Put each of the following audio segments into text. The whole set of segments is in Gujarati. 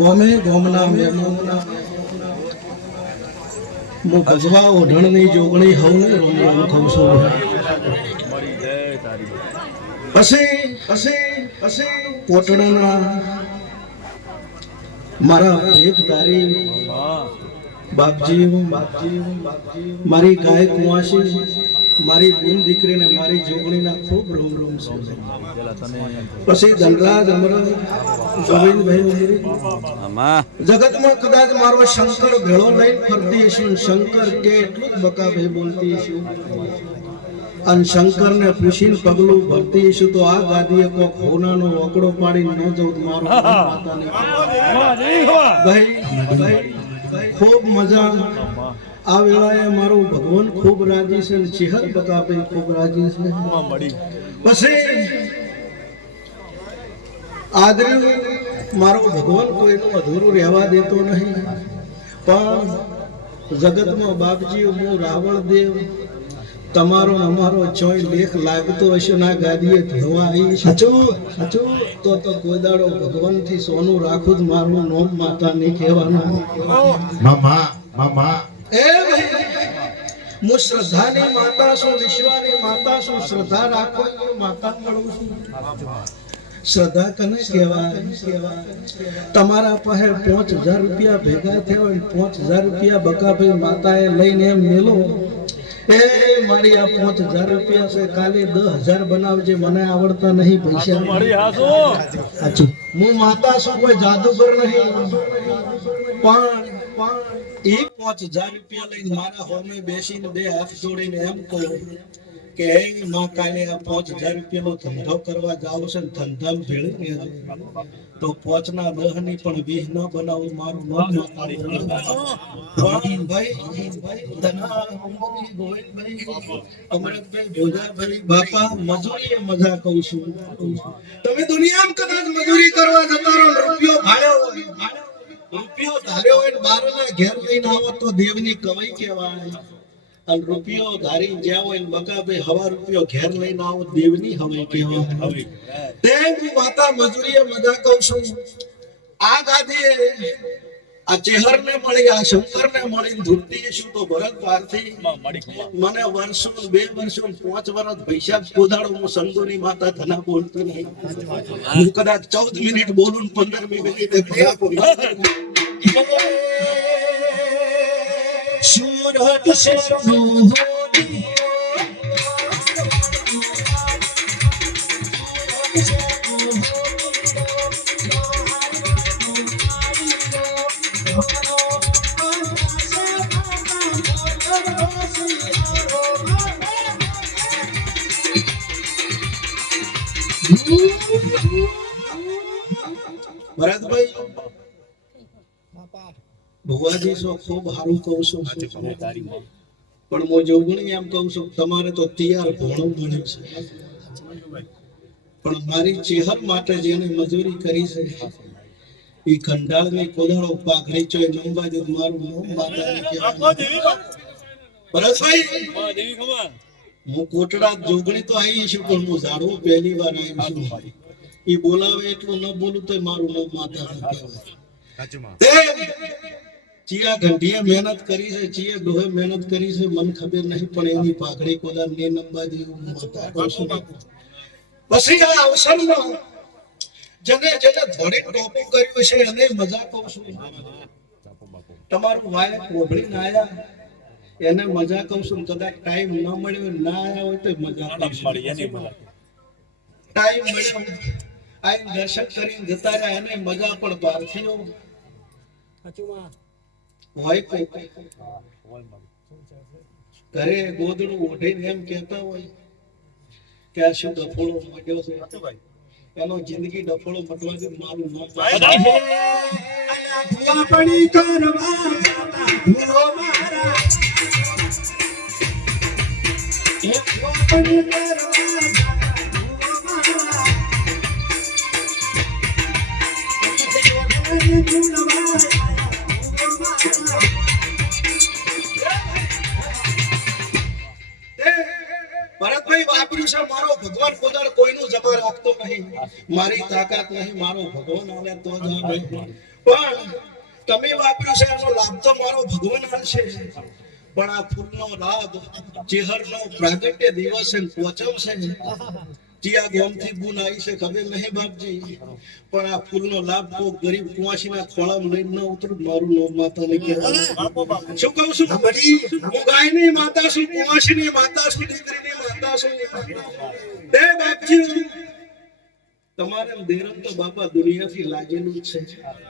ગોમે, ગોમના મહેમાનોના હું ભજવા ઓઢણની જોગણી ને રોમ રોમ છું. પછી પછી પછી કોટડાના મારા બાપજી મારી ગાય કુંવાસી મારી બૂન દીકરીને મારી જોગણીના ખૂબ રોમ રોમ સમજે પછી ધનરાજ અમરત ગોવિંદભાઈ જગતમાં કદાચ મારો શંકર ભેળો લઈ ફરતી છું. શંકર કે એટલું જ બકાભાઈ બોલતી છું. અને શંકરને પૂછીને પગલું ભરતી છું તો આ ગાદીએ કોક હોનાનો ઓકડો પાડીને ન જવું મારો ભાઈ ખૂબ મજા. આ વેળાએ મારો ભગવાન ખૂબ રાજી છે અને ચેહર બકાભાઈ ખૂબ રાજી છે. પછી આદર્યું મારો ભગવાન કોઈનું અધૂરું રહેવા દેતો નહીં. પણ જગતમાં બાપજી હું રાવણ દેવ તમારો અમારો ચોય લેખ લાગતો હશે ના ગાદીએ ધોવા આવી સાચું સાચું? તો તો ગોદાડો દાડો ભગવાનથી સોનું રાખું જ મારું નોમ માતા નહીં કહેવાનું. મામા મામા એ હું શ્રદ્ધાની માતા છું વિશ્વાની માતા છું શ્રદ્ધા રાખો એ માતા મળું છું. શ્રદ્ધા કને કહેવાય? તમારા પાસે પાંચ હજાર રૂપિયા ભેગા થયા હોય પાંચ હજાર રૂપિયા બકાભાઈ માતાએ લઈને એમ મેલો એ મારી આ પાંચ હજાર રૂપિયા છે કાલે દસ હજાર બનાવજે મને આવડતા નહીં પૈસા. હું માતા છું કોઈ જાદુગર નહીં. પણ પણ એ પાંચ હજાર રૂપિયા લઈને મારા હોમે બેસીને બે હાથ જોડીને એમ કહું કે, હે માં કાલે આ પાંચ હજાર રૂપિયાનો ધંધો કરવા જાવ છે ને, ધંધામાં ભેળી તો પોચના દહની પણ વીહ ન બનાવું, મારું મન ભાઈ બાપા મજૂરી મજા કહું છું. તમે દુનિયામાં કદાચ મજૂરી કરવા જતા રહો, રૂપિયો ભાડે હોય. રૂપિયો ધાર્યો હોય બારના ઘેર લઈને આવો તો દેવની કમાઈ કહેવાય. અને રૂપિયો ધારી જ્યાં હોય ને બકાભાઈ હવા રૂપિયો ઘેર લઈને આવો, દેવની હવાઈ કહેવાય. તે માતા મજૂરીએ મજા કહું છું. આ ગાદીએ આ ચેહરને મળી આ શંકરને મળી ધૂપતી શું તો ભરત ભારતી મને વર્ષો બે વર્ષો પાંચ વર્ષ પૈસા કોદાડો હું સંતોની માતા ધના બોલતો નહીં. હું કદાચ ચૌદ મિનિટ બોલું ને પંદર મિનિટ. સુરત શેરનું ભરતભાઈ ભુવાજી છો ખૂબ સારું કહું છું. પણ હું જોગણી એમ કહું છું તમારે તો તૈયાર ઘણું બન્યું છે. પણ મારી ચેહર માટે જેને મજૂરી કરી છે એ કંડાળની કોદાળો પાઘડી ચોય જ મારું મોં માતા પરસભાઈ દેવી ભરતભાઈ! હું કોટડા જોગણી તો આવી છું પણ હું ઝાડવું પહેલી વાર આવી છું. એ બોલાવે એટલું ન બોલું તો મારું નામ માતા ચિયા ઘંટીએ મહેનત કરી છે ચિયા ડોહે મહેનત કરી છે મન ખબર નહીં પણ એની પાઘડી કોદાર ને નંબા છું. પછી આ અવસરમાં જેને જેને થોડી ટોપું કર્યું છે એને મજા કહું છું. તમારું વાયક ઓભળીને આયા એને મજા કહું છું. કદાચ ટાઈમ ન મળ્યો ના આવ્યા હોય તો મજા ટાઈમ મળ્યો આઈને દર્શન કરીને જતા રહ્યા. એને મજા પણ ભારતીયો હોય કોઈ. ઘરે ગોદડું ઓઢીને એમ કહેતા હોય કે આ શું ડફોળો મટ્યો છે? એનો જિંદગી ડફોળો મટવાથી મારું નામ આપણી કરવા ભૂલો મારા. કઈ વાપર્યું છે, મારો ભગવાન કોદાળ કોઈનું જમા રાખતો નહીં. મારી તાકાત નહીં, મારો ભગવાન તો પણ તમે વાપર્યું છે, એનો લાભ તો મારો ભગવાન આલશે પણ આ ફૂલનો લાભ ચેહરનો પ્રાગટ્ય દિવસે પહોંચવશે ચિયા ગોમથી બુન આવી છે ખબર નહીં બાપજી. પણ આ ફૂલનો લાભ તો ગરીબ કુવાસીના ખોળામાં લઈને ન ઉતરું મારું નામ માતા નહીં શું કહું છું? હું ગાયની માતા છું કુવાસીની માતા છું દીકરીની માતા છું તે બાપજી. તમારે દેરમ તો બાપા દુનિયાથી લાગેલું છે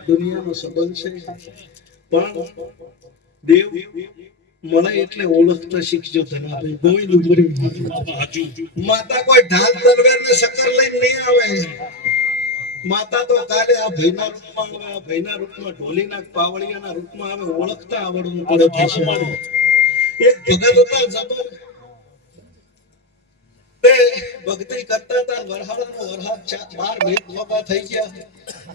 દુનિયાનો સંબંધ છે. પણ દેવ મળે એટલે ઓળખતા શીખજો ધનાભાઈ ગોવિંદ ઉમરી માતા કોઈ ઢાલ તરવેર ને શક્કર લઈને નહીં આવે. માતા તો કાલે આ ભયના રૂપમાં આવે આ ભયના રૂપમાં ઢોલીના પાવળિયાના રૂપમાં આવે ઓળખતા આવડવું પડે. છે એક ભગત હતા જબર. તે ભક્તિ કરતા હતા વરહાળાનો વરહાડ બાર ભેટ મોકા થઈ ગયા.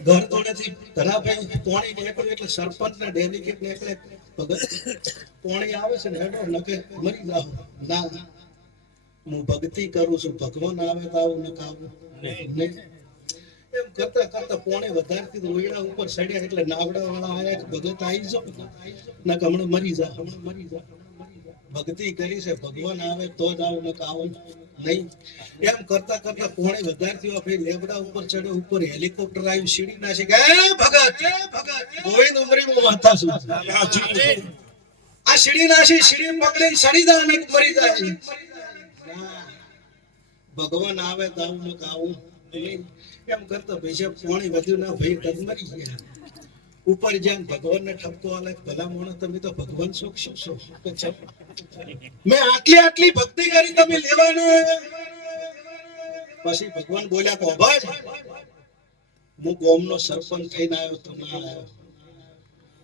ઘર તોડેથી ધનાભાઈ પોણી નીકળ્યું એટલે સરપંચ ને ડેલિકેટ નીકળે ભગત પોણી આવે છે ને હેડો નકે મરી જાઓ. ના હું ભક્તિ કરું છું ભગવાન આવે તો આવું આવું. નહીં. એમ કરતા કરતા પોણે વધારતી તો ઓયડા ઉપર સડ્યા એટલે નાવડા વાળા આયા કે ભગત આવી જાવ ના કે હમણાં મરી જા હમણાં મરી જા ભક્તિ કરી છે ભગવાન આવે તો જ આવું નકા આવું. નહીં. એમ કરતા કરતા કોણે વધારતી હોય લેબડા ઉપર ચડે, ઉપર હેલિકોપ્ટર આવી સીડી ના છે કે, "એ ભગત ભગત, ગોવિંદ ઉમરી માં માથા શું આ સીડી ના છે સીડી પકડી દા અને મરી જાય. ભગવાન આવે તો આવું આવું એમ કરતા પૈસા કોણે વધ્યું ના ભાઈ તદ મરી ગયા. ઉપર જેમ ભગવાન ને ઠપકો આલે ભલા માણસ તમે તો ભગવાન સુખ શું છો? મેં આટલી આટલી ભક્તિ કરી તમે લેવાનું. પછી ભગવાન બોલ્યા તો અભાજ હું ગોમનો સરપંચ થઈને આવ્યો તો ના આવ્યો.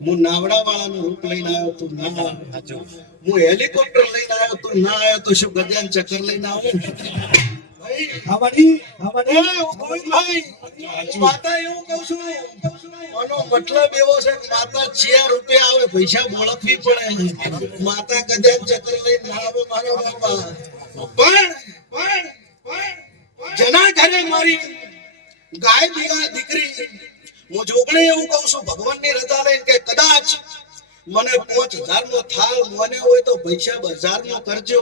હું નાવડા વાળાનું રૂપ લઈને આવ્યો તો ના આવ્યો. હું હેલિકોપ્ટર લઈને આવ્યો તો ના આવ્યો. તો શું ગજાન ચક્કર લઈને આવું? માતા એવું કહું છું આનો મતલબ એવો છે કે માતા ચાર રૂપિયા આવે પૈસા મોળખવી પડે માતા કદાચ ચક્ર લઈને ના આવે મારા બાપા. પણ પણ પણ જેના ઘરે મારી ગાય દીકરી હું જોગણે એવું કહું છું ભગવાનની રજા લઈને કે કદાચ મને પાંચ હજાર નો થાળ મને હોય તો પૈસા બજાર નો કરજો.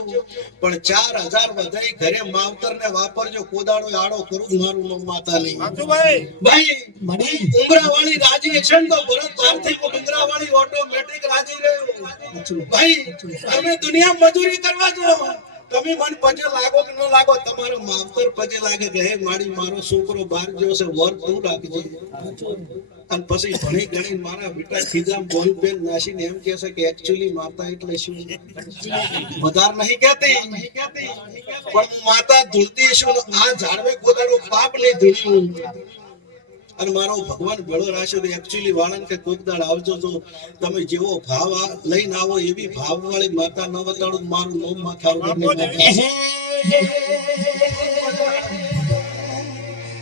પણ ચાર હજાર વધારે ઘરે માવતર ને વાપરજો. કોદાળો આડો કરું મારું નો માતા નહીં ભાઈ મળી ઉમરા વાળી રાજી છે ને તો ભરત પારથી ઉમરા વાળી ઓટોમેટિક રાજી રહ્યો. ભાઈ તમે દુનિયા મજૂરી કરવા જો તમે મન પજે લાગો કે ન લાગો તમારો માવતર પજે લાગે કે હે મારી મારો છોકરો બહાર ગયો છે વર્ક તું રાખજે. અને પછી ભણી ગણી મારા બેટા ખીજામ બોલ પેન નાસીને એમ કહે છે કે એકચ્યુઅલી માતા એટલે શું? વધાર નહીં કહેતી. પણ માતા ધૂળતી શું? આ ઝાડવે કોદાળો પાપ લઈ ધૂળ્યું. અને મારો ભગવાન ભળો રાખ્યો એકચ્યુઅલી વાળન કે કોઈક દાડ આવજો તો તમે જેવો ભાવ લઈને આવો એવી ભાવ વાળી માતા ન બતાડું મારું નોમ માથા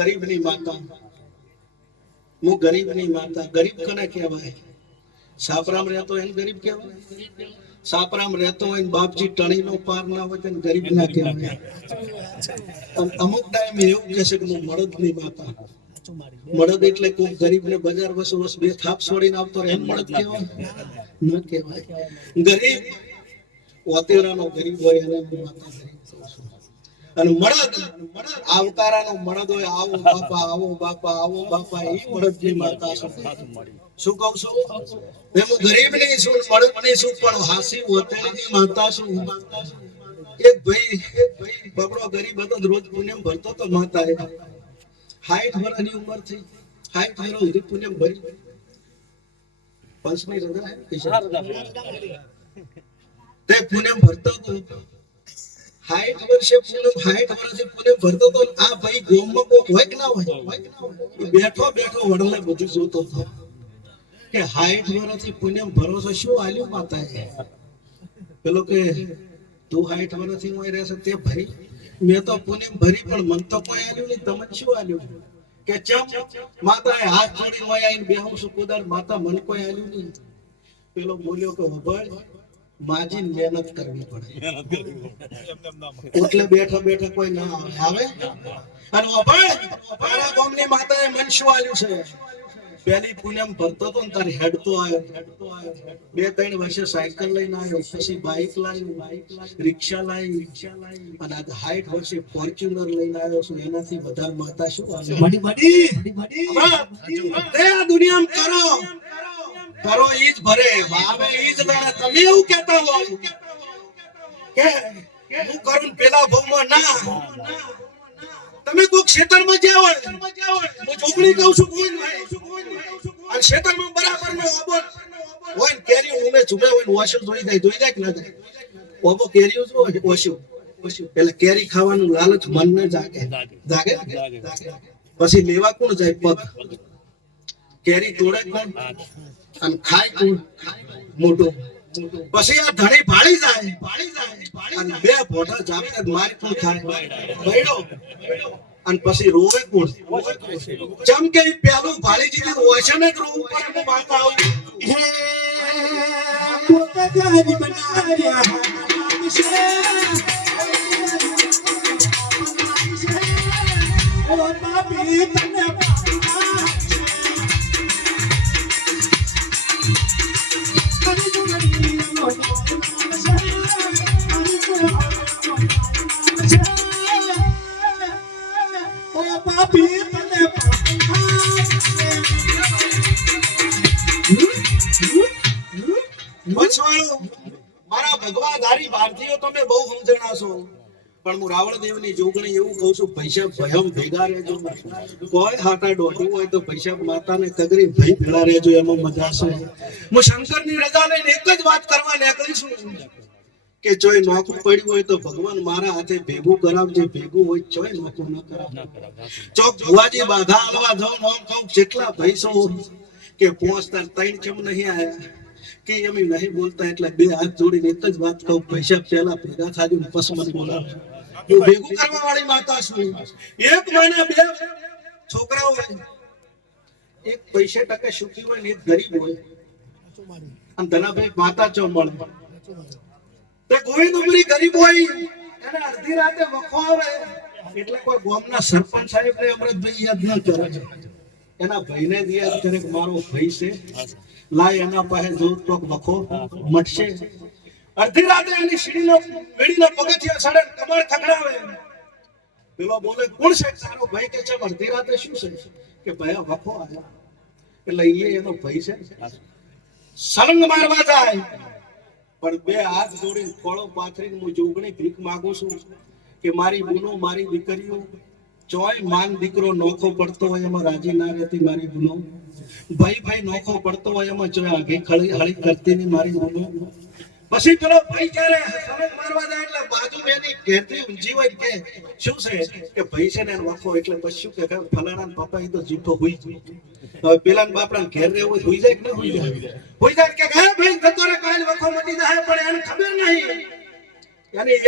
ગરીબની માતા. હું ગરીબની માતા. ગરીબ કને કહેવાય? સાપરામ રહેતો એને ગરીબ કહેવાય? સાપરામ રહેતો હોય ને બાપજી ટણીનો પાર ના હોય તેને ગરીબ ના કહેવાય. અમુક ટાઈમ એવું કહે છે કે હું મળદની માતા. મળદ એટલે કોઈ ગરીબ ને બજાર વસો વસ બે થાપ છોડીને આવતો એમ મળદ કહેવાય? ન કહેવાય. ગરીબ, ઓતેરાનો ગરીબ હોય એને માતા ગરીબ. અને મળદ આવતારાનો મળદ હોય આવો બાપા આવો બાપા આવો બાપા એ મળદની માતા શું કહું છું? મેં ગરીબ નહીં છું મળદ નહીં છું પણ હાસી ઓતેરાની માતા છું. એક ભાઈ બગડો ગરીબ હતો રોજ પુણ્યમ ભરતો તો માતા એ હાઈટ વર્ષની ઉંમર થઈ. હાઈટ વર્ષ સુધી પુણ્યમ ભરી. પંચની રજા. તે પુણ્યમ ભરતો તો. સાઠ વર્ષે પૂનમ હાઈટ વર્ષે પૂનમ ભરતો તો આ ભાઈ ગોમમાં કોક હોય કે ના હોય? બેઠો બેઠો વડલે બધું જોતો હતો. કે હાઈટ વર્ષથી પૂનમ ભરોસો શું આલ્યું માતાએ? પેલો કે તું હાઈટ વર્ષથી હું રહેશે તે ભરી. મેં તો પૂનમ ભરી પણ મન તો કોઈ આલ્યું નહીં. તમને શું આલ્યું? કે ચમ માતાએ હાથ જોડીને હોય આવીને બેહું છું કુદાર માતા મન કોઈ આલ્યું નહીં. પેલો બોલ્યો કે વભાળ માજી મહેનત કરવી પડે. એટલે બેઠા બેઠા કોઈ ના આવે. અને તારા ગામની માતાએ મન છે. પેલી પૂનમ ભરતો તો ને તારી હેડતો આવ્યો. બે ત્રણ વર્ષે સાયકલ લઈને આવ્યો. પછી બાઇક લાવ્યું રિક્ષા લાવી રિક્ષા લાવી. અને આજે હાઈટ વર્ષે ફોર્ચ્યુનર લઈને આવ્યો છું. એનાથી વધારે માતા શું આવે? મડી મડી મડી તે આ દુનિયામાં કરો. કરો ઈ જ ભરે વાવે ઈ જ લડે તમે એવું કહેતા હો કે હું કરું પેલા ભવમાં ના. તમે કોઈ ક્ષેત્રમાં જાઓ હું ચોકડી કહું છું કોઈ અને ખેતરમાં બરાબર નો અબોલ હોય ને કેરી ઉમે ચૂમે હોય ને વોશલ ધોઈ જાય ધોઈ જાય કે ના જાય ઓબો કેરીઓ જો ઓશું એટલે કેરી ખાવાનું લાલચ જાગે. જાગે. જાગે? પછી લેવા કોણ જાય? પગ. કેરી તોડે કોણ? અને ખાય કુલ મોટું. પછી આ ધણી ભાળી જાય. ભાળી જાય અને બે ફોટા જામીને મારી પણ ખાય બૈડો અને પછી રોવે કોણ? જેમ કે પેલું ભાળી દીધું હોય ને જ રોવું પડે હું માનતા આવું પોતે જાની બનાવ્યા. છે છો? પણ હું રાવણ દેવની જોગણી એવું કહું છું પૈસા ભયમ ભેગા રહેજો. કોઈ હાટા દોઢી હોય તો પૈસા માતાને તગરી ભય ભેળા રહેજો એમાં મજા છે. હું શંકરની રજા લઈને એક જ વાત કરવા નીકળી છું કે ચોય નોકું પડ્યું હોય તો ભગવાન મારા હાથે ભેગું કરાવજે. ભેગું હોય જોય નોકું ન કરાવ ચોક ભુવાજી બાધા આલવા જાઉં નોમ કહું જેટલા પૈસો કે પહોંચતા ત્રણ ચમ નહીં આયા. કે એમ નહીં બોલતા એટલે બે હાથ જોડીને એક જ વાત કહું, પૈસા પહેલા ભેગા થાજો પછી મને હું ભેગું કરવા વાળી માતા છું. એક મહિને બે છોકરાઓ એક પૈસા ટકે સુખી હોય ને એક ગરીબ હોય. અને ધનાભાઈ માતા ચો મળે તે ગોવિંદ ઉમરી ગરીબ હોય, એને અડધી રાતે વખો આવે, એટલે કોઈ ગામના સરપંચ સાહેબ ને અમૃતભાઈ યાદ ન કરે. એના ભાઈને જ યાદ કરે મારો ભાઈ છે. લાય એના પાસે જો તો વખો મટશે. અડધી રાતે એની સીડીનો વેડીનો પગથિયા સડે કમર થકડાવે પેલો બોલે, કોણ છે? તારો ભાઈ કે છે અડધી રાતે શું છે? કે ભાઈ વખો આવ્યા એટલે એ એનો ભાઈ છે. સળંગ મારવા જાય. પણ બે હાથ જોડીને ખોળો પાથરીને હું જોગણી ભીખ માગું છું કે મારી બુનો, મારી દીકરીઓ ચોય માન દીકરો નોખો પડતો હોય એમાં રાજી ના રહેતી મારી બુનો ભાઈ ભાઈ નોખો પડતો હોય એમાં ચોય આગે ખળી હળી કરતી ની મારી બુનો પછી પેલો ભાઈ જ્યારે સરસ મારવા જાય એટલે બાજુ એની ઘેરથી ઊંઝી હોય કે શું છે? કે ભાઈ છે ને એને એટલે પછી શું કે ફલાણા પાપા એ તો જીઠો હુઈ. હવે પેલા બાપડા ઘેર રહેવું તો જાય કે ન હુઈ જાય? હુઈ જાય કે હે ભાઈ થતો રે, કાલ વખો મટી જાય, પણ એને ખબર નહીં.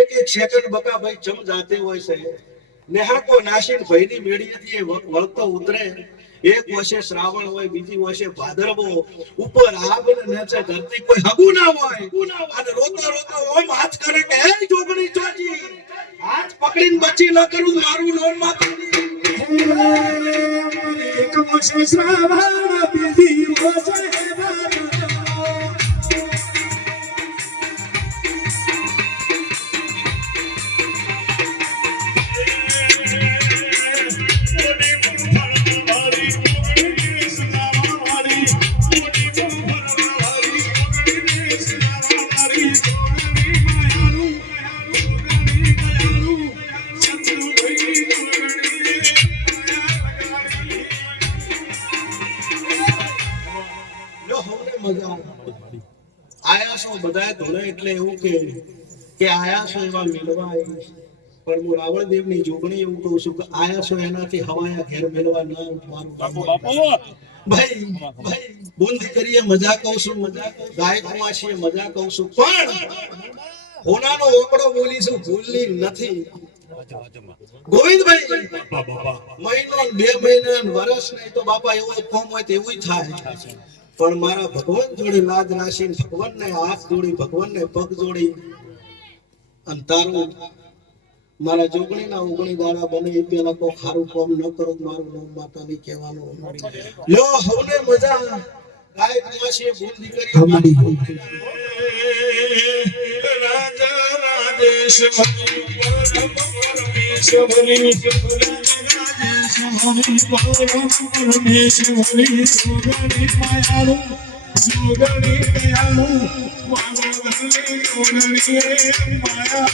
એક એક સેકન્ડ બકા ભાઈ ચમ જાતે હોય છે. નેહાકો નાશીન ભયની મેળીએથી વળતો ઉતરે. એક વર્ષે શ્રાવણ હોય, બીજી વર્ષે ભાદરવો. ઉપર આગ ને નીચે ધરતી કોઈ હગુ ના હોય. અને રોતો રોતો ઓમ હાથ કરે કે, હે જોગણી ચોજી હાથ પકડીને બચી ન કરું, મારું નોમ માતા એક વર્ષે શ્રાવણ, બીજી વર્ષે કે આયા છો એવા મેળવા પણ હું રાવણદેવની જોગણી એવું કહું છું કે આયા છો એનાથી હવાયા ઘેર મેળવા ન ભાઈ ભાઈ બુંદ કરીએ મજા કહું છું મજા ગાયકમાં છીએ મજા કહું છું. પણ હોનાનો ઓકડો બોલીશું ભૂલની નથી. ગોવિંદભાઈ મહિનો બે મહિના વર્ષ નહીં તો બાપા એવો કોમ હોય તો એવું થાય. પણ મારા ભગવાન જોડે લાજ ભગવાન ભગવાનને હાથ જોડી ભગવાનને પગ જોડી અને તારું મારા જોગણીના ઉગણી દાડા બને એ પેલા કોઈ ખારું કામ ન કરો મારું નામ માતાની કહેવાનું લ્યો હવને મજા ગાયક નિવાસી ભૂલ દીકરી અમારી રાજા રાજેશ રાજેશ્વરી પરમ પરમેશ્વરી પરમેશ્વરી સુગણી માયાળુ સુગણી સુગણી માયા